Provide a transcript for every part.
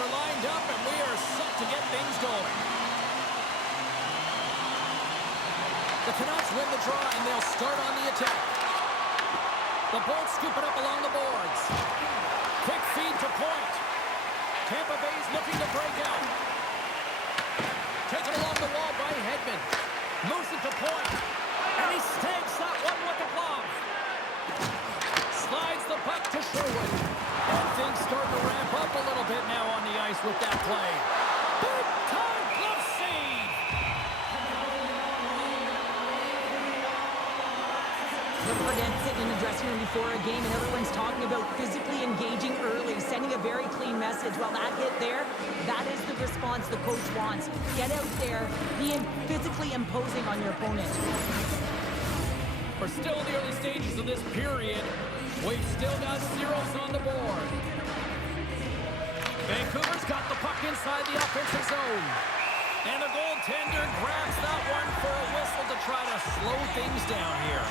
are lined up, and we are set to get things going. The Canucks win the draw, and they'll start on the attack. The Bolts scoop it up along the boards. Quick feed to point. Tampa Bay's looking to break out. Taken along the wall by Hedman. Moves it to point. And he snags that one with the glove. Slides the puck to Sherwood. And things start to ramp up a little bit now on the ice with that play. Big time glove save. Never forget sitting in the dressing room before a game and everyone's talking about physically engaging early, sending a very clean message. Well, that hit there, that is the response the coach wants. Get out there, be physically imposing on your opponent. We're still in the early stages of this period. We've still got zeros on the board. Vancouver's got the puck inside the offensive zone. And the goaltender grabs that one for a whistle to try to slow things down here.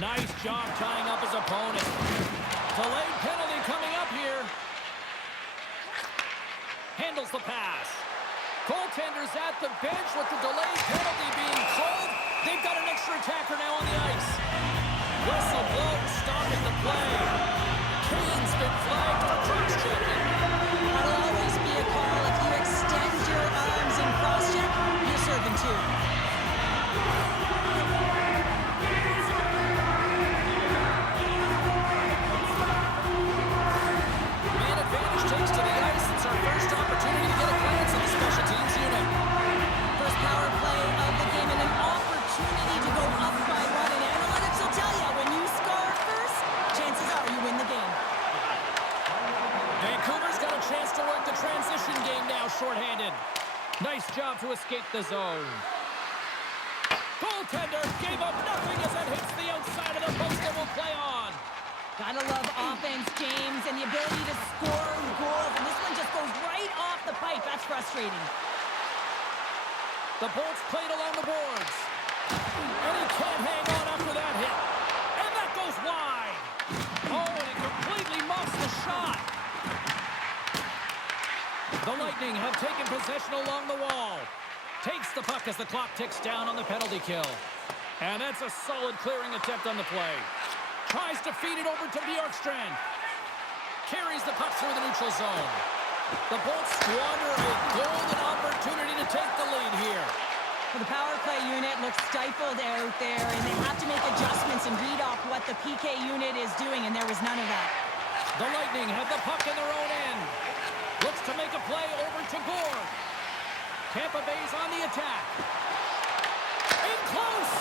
Nice job tying up his opponent. Delayed penalty coming up here. Handles the pass. Goaltender's at the bench with the delayed penalty being called. They've got an extra attacker now on the ice. Whistle blown, stopping the play. Kane's been flagged for cross-checking. That'll always be a call. If you extend your arms and cross-check, you're serving too. Takes to the ice. It's our first opportunity to get a glance at the special teams unit. First power play of the game and an opportunity to go up by one. And analytics will tell you, when you score first, chances are you win the game. Vancouver's got a chance to work the transition game now, shorthanded. Nice job to escape the zone. Goaltender gave up nothing as it hits the outside of the post and will play on. Gotta love offense, James, and the ability to score goals. And this one just goes right off the pipe. That's frustrating. The Bolts played along the boards. And he can't hang on after that hit. And that goes wide. Oh, and he completely muffs the shot. The Lightning have taken possession along the wall. Takes the puck as the clock ticks down on the penalty kill. And that's a solid clearing attempt on the play. Tries to feed it over to Bjorkstrand. Carries the puck through the neutral zone. The Bolts squander a golden opportunity to take the lead here. Well, the power play unit looks stifled out there, and they have to make adjustments and read off what the PK unit is doing, and there was none of that. The Lightning have the puck in their own end. Looks to make a play over to Gore. Tampa Bay's on the attack. In close!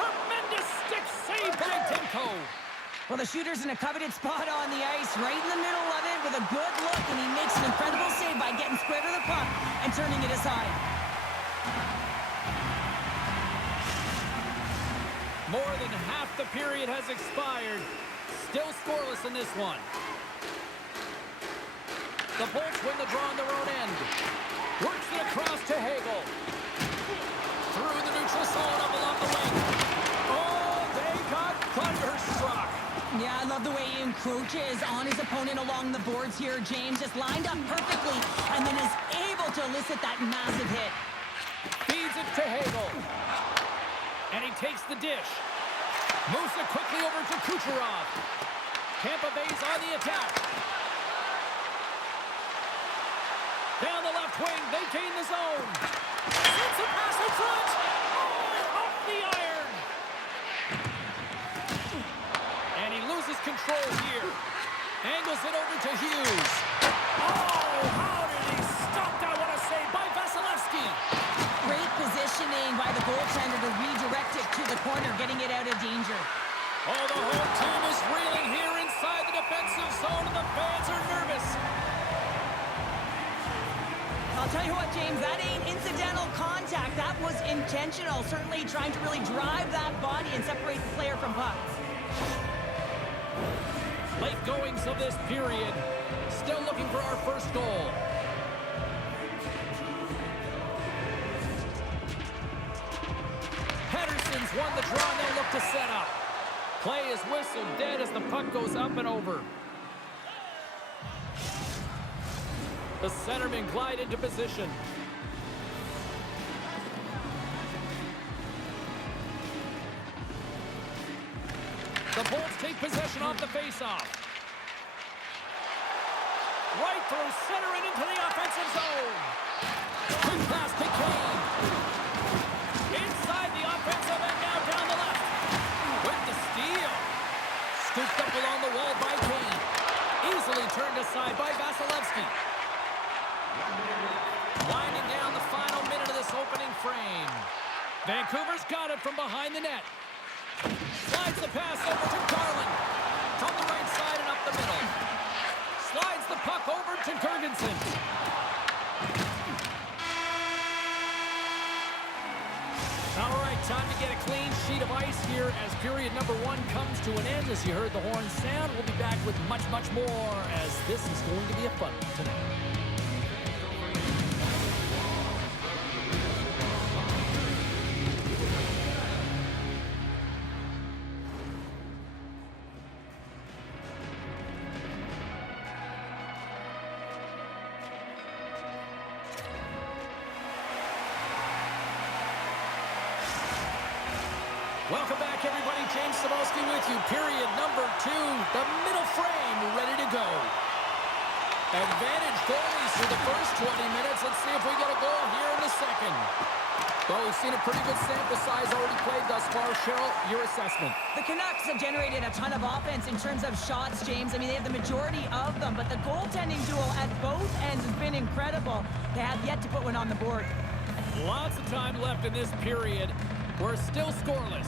Tremendous stick save by Demko. Well, the shooter's in a coveted spot on the ice, right in the middle of it with a good look, and he makes an incredible save by getting square to the puck and turning it aside. More than half the period has expired. Still scoreless in this one. The Bolts win the draw on their own end. Works it across to Hagel. Through the neutral zone up along the wing. Oh, they got thunderstruck. Yeah, I love the way he encroaches on his opponent along the boards here. James just lined up perfectly and then is able to elicit that massive hit. Feeds it to Hagel. And he takes the dish. Moves it quickly over to Kucherov. Tampa Bay's on the attack. Down the left wing, they gain the zone. Sends a pass in front. Oh, off the iron. And he loses control here. Angles it over to Hughes. Oh, how did he stop that? What a save by Vasilevsky. Great positioning by the goaltender to redirect it to the corner, getting it out of danger. Oh, the whole team is reeling here inside the defensive zone, and the fans are nervous. I'll tell you what, James, that ain't incidental contact. That was intentional, certainly trying to really drive that body and separate the player from puck. Late goings of this period. Still looking for our first goal. Header draw, and they'll look to set up. Play is whistled dead as the puck goes up and over. The centermen glide into position. The Bolts take possession off the faceoff. Right through center and into the offensive zone. Quick pass to Kane. Inside the offensive end, now down the left. With the steal. Scooped up along the wall by Kane. Easily turned aside by Vasilevsky. Winding down the final minute of this opening frame. Vancouver's got it from behind the net. Slides the pass over to Garland. From the right side and up the middle. Slides the puck over to Gergensen. All right, time to get a clean sheet of ice here as period number 1 comes to an end. As you heard the horn sound, we'll be back with much, much more as this is going to be a fun one tonight. Welcome back, everybody. James Cebulski with you. Period number 2. The middle frame ready to go. Advantage goalies for the first 20 minutes. Let's see if we get a goal here in the second. Well, we've seen a pretty good sample size already played thus far. Cheryl, your assessment. The Canucks have generated a ton of offense in terms of shots, James. I mean, they have the majority of them, but the goaltending duel at both ends has been incredible. They have yet to put one on the board. Lots of time left in this period. We're still scoreless.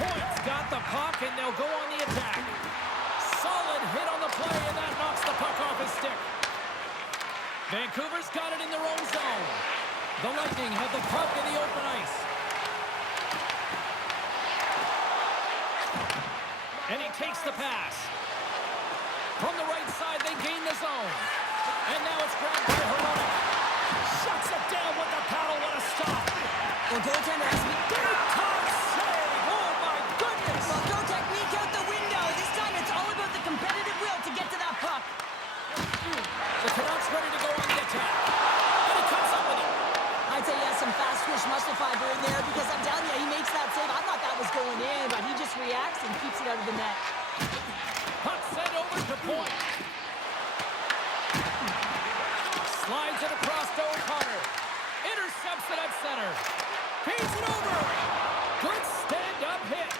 Points got the puck, and they'll go on the attack. Solid hit on the play, and that knocks the puck off his stick. Vancouver's got it in their own zone. The Lightning have the puck in the open ice. And he takes the pass. From the right side, they gain the zone. And now it's grabbed by Heronic. Shuts it down with the paddle. What a stop. Well, goaltender has to be... Big-time save! Oh, my goodness! Well, throw technique out the window. This time it's all about the competitive will to get to that puck. The Canucks ready to go on the attack. And he comes up with it. I'd say he has some fast twitch muscle fiber in there because I'm telling you, he makes that save. I thought that was going in, but he just reacts and keeps it out of the net. Puck sent over to point. Slides it across to O'Connor. Intercepts it at center. Feeds it over. Good stand-up hit.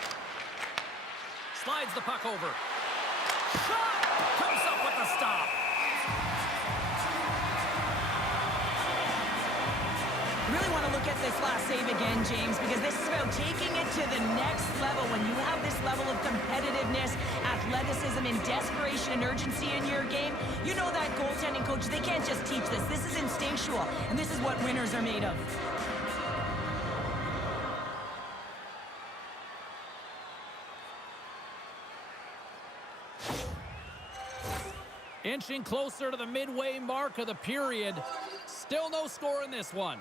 Slides the puck over. Shot! Comes up with the stop. Really want to look at this last save again, James, because this is about taking it to the next level. When you have this level of competitiveness, athleticism, and desperation and urgency in your game, you know that goaltending coach, they can't just teach this. This is instinctual, and this is what winners are made of. Inching closer to the midway mark of the period. Still no score in this one.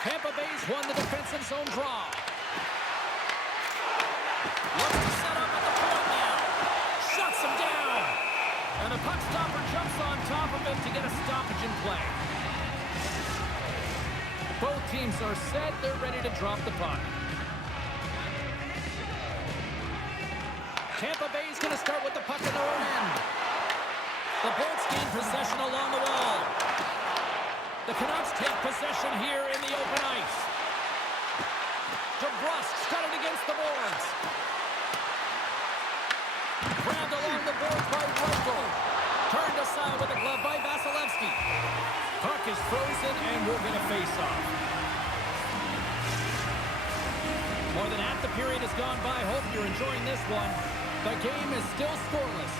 Tampa Bay's won the defensive zone draw. Looks to set up at the point now. Shuts him down. And the puck stopper jumps on top of him to get a stoppage in play. Both teams are set. They're ready to drop the puck. Tampa Bay's going to start with the puck in their own end. The Bolts gain possession along the wall. The Canucks take possession here in the open ice. DeBrusk's got it against the boards. Grabbed along the boards by Reichel. Turned aside with a glove by Vasilevsky. Puck is frozen and we'll get a face-off. More than half the period has gone by. Hope you're enjoying this one. The game is still scoreless.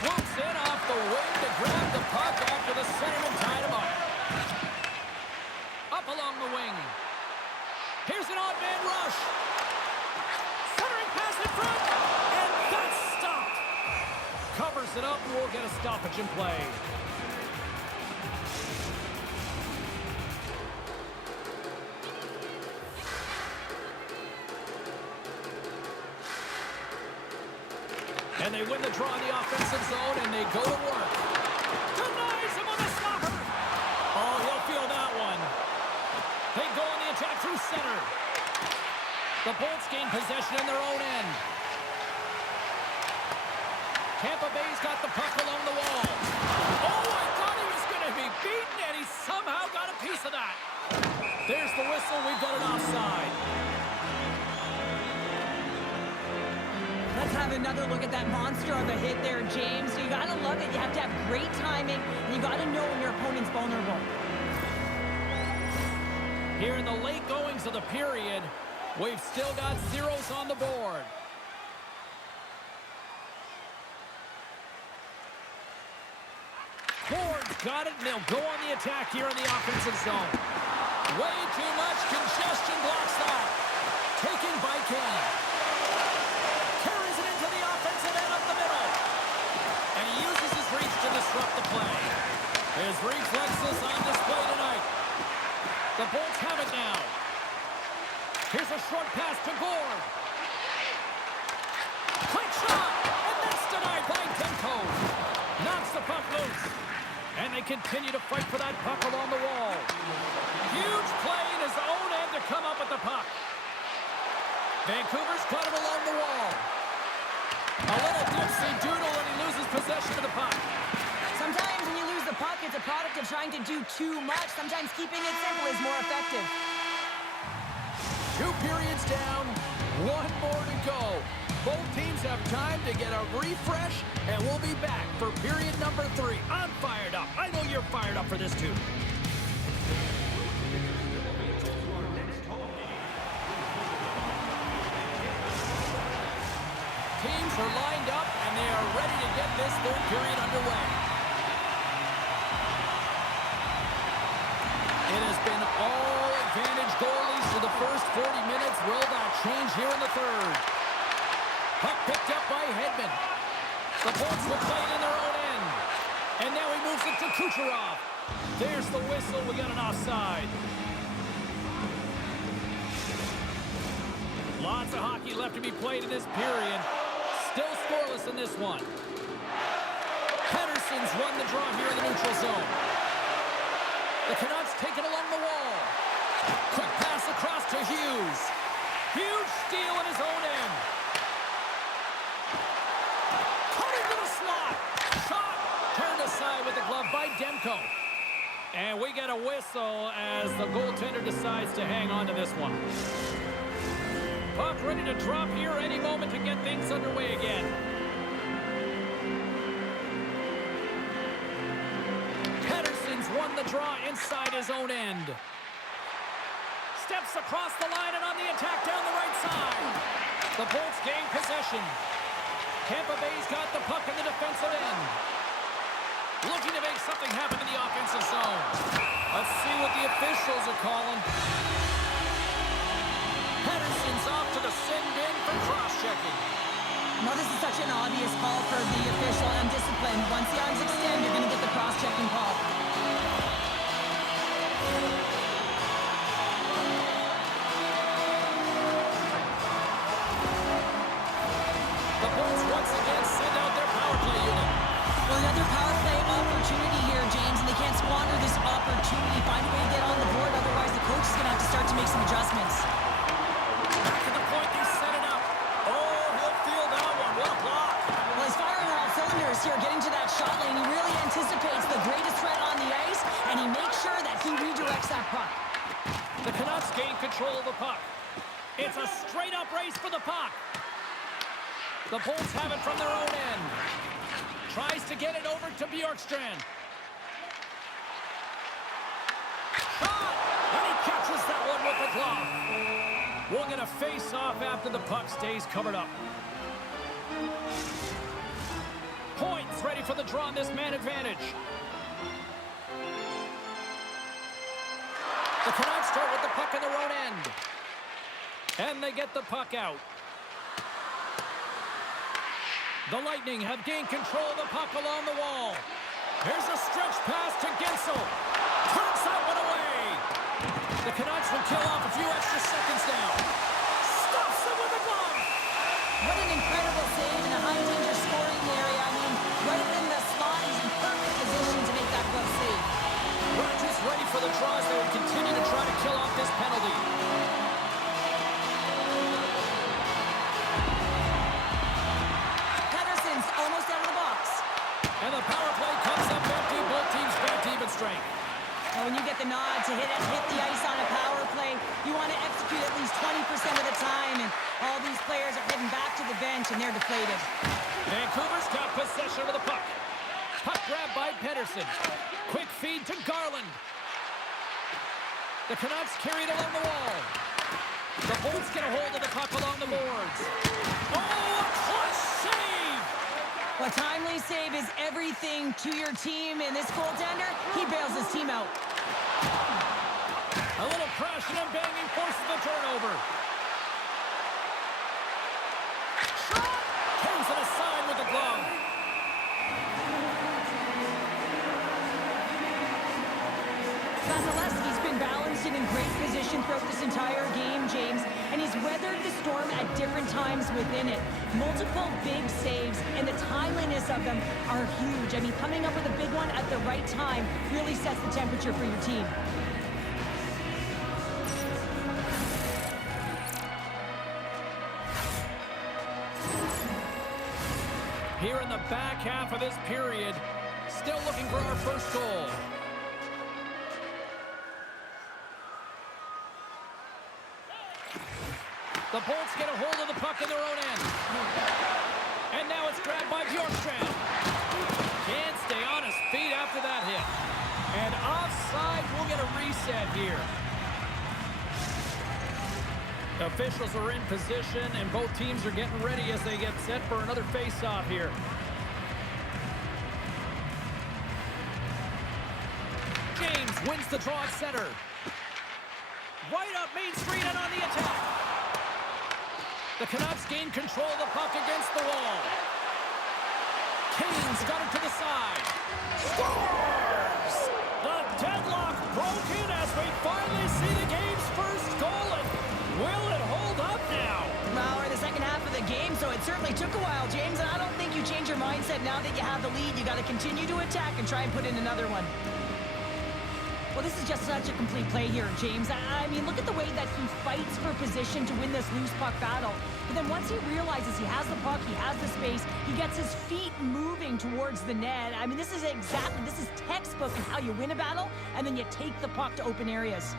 Swoops in off the wing to grab the puck after the centerman tied him up. Up along the wing. Here's an odd man rush. Centering pass in front. And that's stopped. Covers it up and we'll get a possession play. And they win the draw in the offensive zone, and they go to work. Denies him with a slapper. Oh, he'll feel that one. They go on the attack through center. The Bolts gain possession in their own end. Tampa Bay's got the puck along the wall. Oh, I thought he was going to be beaten, and he somehow got a piece of that. There's the whistle. We've got an offside. Let's have another look at that monster of a hit there, James. You got to love it. You have to have great timing, and you got to know when your opponent's vulnerable. Here in the late goings of the period, we've still got zeros on the board. Ford's got it, and they'll go on the attack here in the offensive zone. Way too much congestion blocks that. Taken by Kane. Carries it into the offensive end up the middle. And he uses his reach to disrupt the play. His reflexes on display tonight. The Bolts have it now. Here's a short pass to Gord. Quick shot! And that's denied by Demko. Knocks the puck loose. And they continue to fight for that puck along the wall. Huge play in his own end to come up with the puck. Vancouver's got it along the wall. A little dipsy-doodle and he loses possession of the puck. Sometimes when you lose the puck, it's a product of trying to do too much. Sometimes keeping it simple is more effective. 2 periods down, 1 more to go. Both teams have time to get a refresh, and we'll be back for period number 3. I'm fired up. I know you're fired up for this too. Teams are lined up, and they are ready to get this 3rd period underway. It has been all advantage goalies for the first 40 minutes. Will that change here in the 3rd? Puck picked up by Hedman. The Bolts will play it in their own end. And now he moves it to Kucherov. There's the whistle. We got an offside. Lots of hockey left to be played in this period. Still scoreless in this one. Pettersson's run the draw here in the neutral zone. The Canucks take it along the wall. Quick pass across to Hughes. Huge steal in his own end. Cutting to the slot. Shot turned aside with the glove by Demko. And we get a whistle as the goaltender decides to hang on to this one. Puck ready to drop here any moment to get things underway again. Pettersson's won the draw inside his own end. Steps across the line and on the attack down the right side. The Bolts gain possession. Tampa Bay's got the puck in the defensive end. Looking to make something happen in the offensive zone. Let's see what the officials are calling. Pettersson's off to the sin bin for cross-checking. Now this is such an obvious call for the official undisciplined. Once the arms extend, you're going to get the cross-checking call. The Bolts once again send out their power play unit. Well, another power play opportunity here, James, and they can't squander this opportunity. Find a way to get on the board, otherwise the coach is going to have to start to make some adjustments. Back to the point, they set it up. Oh, he'll feel that one. What a block. Well, he's firing on all cylinders here, getting to that shot lane. He really anticipates the greatest threat on the ice, and he makes sure that he redirects that puck. The Canucks gain control of the puck. It's a straight-up race for the puck. The Bolts have it from their own end. Tries to get it over to Bjorkstrand. Shot! And he catches that one with the glove. We'll get a face-off after the puck stays covered up. Points ready for the draw on this man advantage. The Canucks start with the puck in their own end. And they get the puck out. The Lightning have gained control of the puck along the wall. Here's a stretch pass to Gensel. Turns that one away. The Canucks will kill off a few extra seconds now. Stuffs them with a glove. What an incredible save in a high-danger scoring area. I mean, right in the slot. He's in perfect position to make that glove save. Rogers ready for the draws. They will continue to try to kill off this penalty. Pedersen's almost out of the box. And the power play comes up empty. Both teams back to even strength. Well, when you get the nod to hit the ice on a power play, you want to execute at least 20% of the time, and all these players are heading back to the bench, and they're deflated. Vancouver's got possession of the puck. Puck grab by Pedersen. Quick feed to Garland. The Canucks carried along the wall. The Bolts get a hold of the puck along the boards. Oh, a clutch save! A timely save is everything to your team, and this goaltender, he bails his team out. A little crashing and banging forces the turnover. Shot! Turns it aside with the glove. Vasilevsky's been balanced and in great position throughout this entire game, James, and he's weathered the storm at different times within it. Multiple big saves, and the timeliness of them are huge. I mean, coming up with a big one at the right time really sets the temperature for your team. Here in the back half of this period, still looking for our first goal. The Bolts get a hold of the puck in their own end. And now it's grabbed by Bjorkstrand. Can't stay on his feet after that hit. And offside, we'll get a reset here. The officials are in position, and both teams are getting ready as they get set for another face-off here. James wins the draw at center. Right up Main Street and on the attack. The Canucks gain control of the puck against the wall. Kane's got it to the side. Scores! The deadlock broken as we finally see the game's first goal. And will it hold up now? Well, we're in the second half of the game, so it certainly took a while, James. And I don't think you change your mindset now that you have the lead. You got to continue to attack and try and put in another one. Well, this is just such a complete play here, James. I mean, look at the way that he fights for position to win this loose puck battle. But then once he realizes he has the puck, he has the space, he gets his feet moving towards the net. I mean, this is textbook in how you win a battle, and then you take the puck to open areas.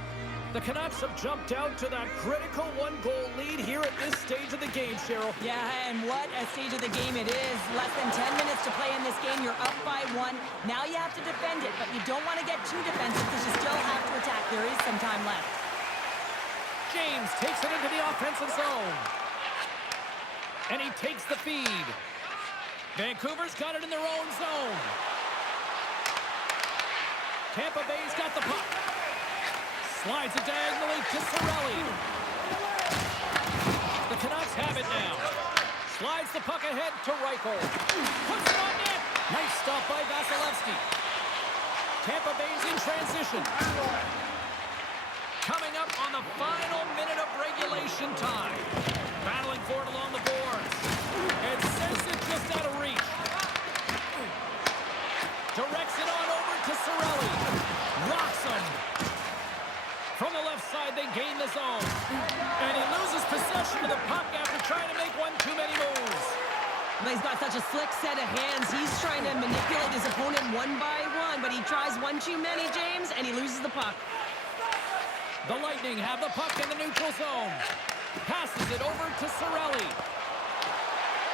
The Canucks have jumped out to that critical one-goal lead here at this stage of the game, Cheryl. Yeah, and what a stage of the game it is. Less than 10 minutes to play in this game. You're up by 1. Now you have to defend it, but you don't want to get too defensive because you still have to attack. There is some time left. James takes it into the offensive zone. And he takes the feed. Vancouver's got it in their own zone. Tampa Bay's got the puck. Slides it diagonally to Cirelli. The Canucks have it now. Slides the puck ahead to Reichel. Puts it on net. Nice stop by Vasilevsky. Tampa Bay's in transition. Coming up on the final minute of regulation time. Battling for it along the boards. And sends it just out of reach. Directs it on over to Cirelli. Rocks him. From the left side, they gain the zone. And he loses possession of the puck after trying to make one too many moves. Well, he's got such a slick set of hands. He's trying to manipulate his opponent one by one, but he tries one too many, James, and he loses the puck. The Lightning have the puck in the neutral zone. Passes it over to Cirelli.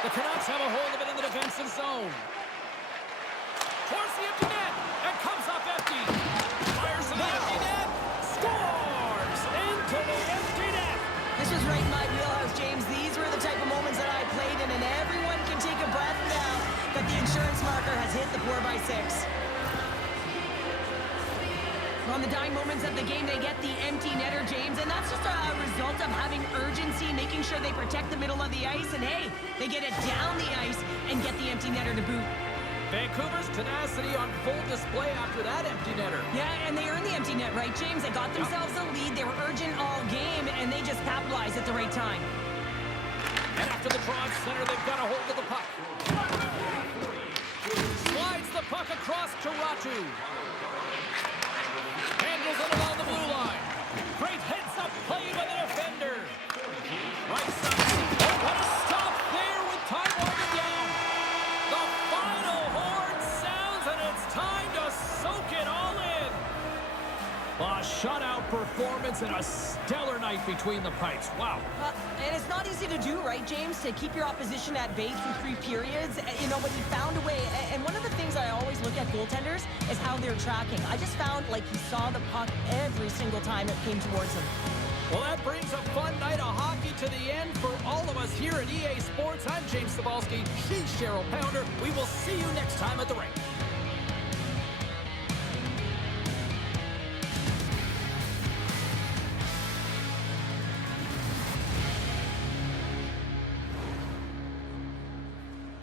The Canucks have a hold of it in the defensive zone. Towards the empty net, and comes up empty. Fires to the empty net. Scores into the empty net. This was right in my wheelhouse, James. These were the type of moments that I played in, and everyone can take a breath now that the insurance marker has hit the 4x6. On the dying moments of the game, they get the empty netter, James, and that's just a result of having urgency, making sure they protect the middle of the ice, and hey, they get it down the ice and get the empty netter to boot. Vancouver's tenacity on full display after that empty netter. Yeah, and they earned the empty net, right, James? They got themselves a lead. They were urgent all game, and they just capitalized at the right time. And after the draw at center, they've got a hold of the puck. Slides the puck across to Ratu. Handles it along the blue line. Great heads-up play by the defender. Right side. Oh, what a stop there with time winding down. The final horn sounds, and it's time to soak it all in. A shutout performance and a stellar night between the pipes. Wow. And it's not easy to do, right, James, to keep your opposition at bay through 3 periods. You know, but he found a way. And one of the things I always look at goaltenders is how they're tracking. I just found like he saw the puck every single time it came towards him. Well, that brings a fun night of hockey to the end for all of us here at EA Sports. I'm James Cebulski. She's Cheryl Pounder. We will see you next time at the rink.